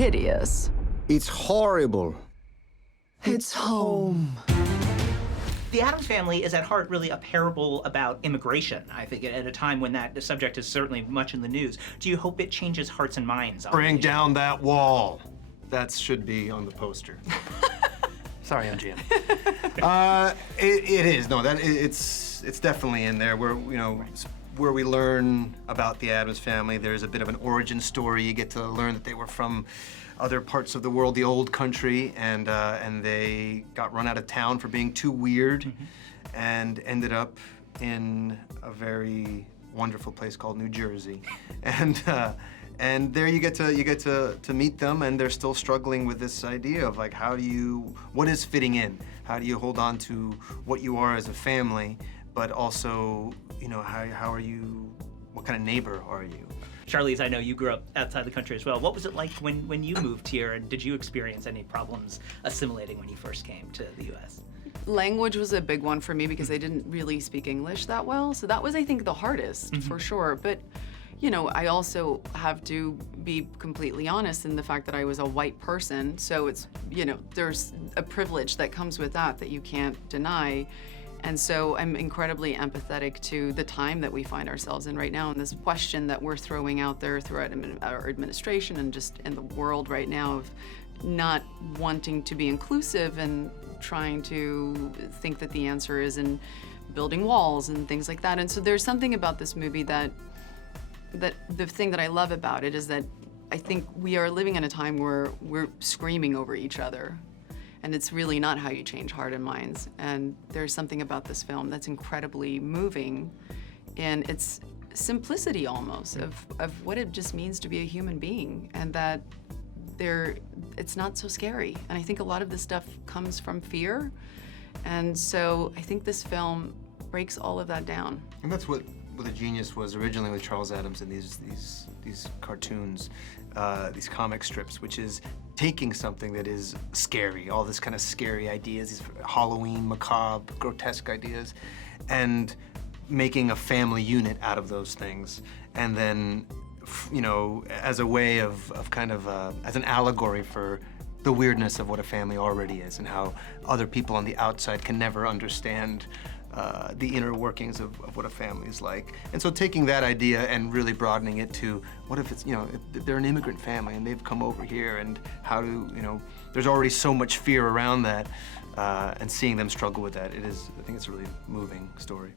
hideous. It's horrible. It's home. The Addams Family is at heart really a parable about immigration, I think, at a time when that subject is certainly much in the news. Do you hope it changes hearts and minds? Bring down that wall. That should be on the poster. Sorry, I'm GM. It is. No, it's definitely in there. Where we learn about the Addams Family. There's a bit of an origin story. You get to learn that they were from other parts of the world, the old country, and they got run out of town for being too weird, and ended up in a very wonderful place called New Jersey, and there you get to meet them, and they're still struggling with this idea of like, what is fitting in? How do you hold on to what you are as a family, but also, how are you? What kind of neighbor are you? Charlize, I know you grew up outside the country as well. What was it like when you moved here, and did you experience any problems assimilating when you first came to the U.S.? Language was a big one for me because I didn't really speak English that well, so that was, I think, the hardest, for sure. But, I also have to be completely honest in the fact that I was a white person, so it's, there's a privilege that comes with that you can't deny. And so I'm incredibly empathetic to the time that we find ourselves in right now, and this question that we're throwing out there throughout our administration and just in the world right now of not wanting to be inclusive and trying to think that the answer is in building walls and things like that. And so there's something about this movie that the thing that I love about it is that I think we are living in a time where we're screaming over each other. And it's really not how you change heart and minds. And there's something about this film that's incredibly moving in its simplicity almost of what it just means to be a human being, and that it's not so scary. And I think a lot of this stuff comes from fear. And so I think this film breaks all of that down. And that's what the genius was originally with Charles Addams and these cartoons, these comic strips, which is taking something that is scary, all this kind of scary ideas, these Halloween, macabre, grotesque ideas, and making a family unit out of those things. And then, as a way of as an allegory for the weirdness of what a family already is and how other people on the outside can never understand the inner workings of what a family is like. And so taking that idea and really broadening it to, what if it's, if they're an immigrant family and they've come over here, and how do, there's already so much fear around that, and seeing them struggle with that, I think it's a really moving story.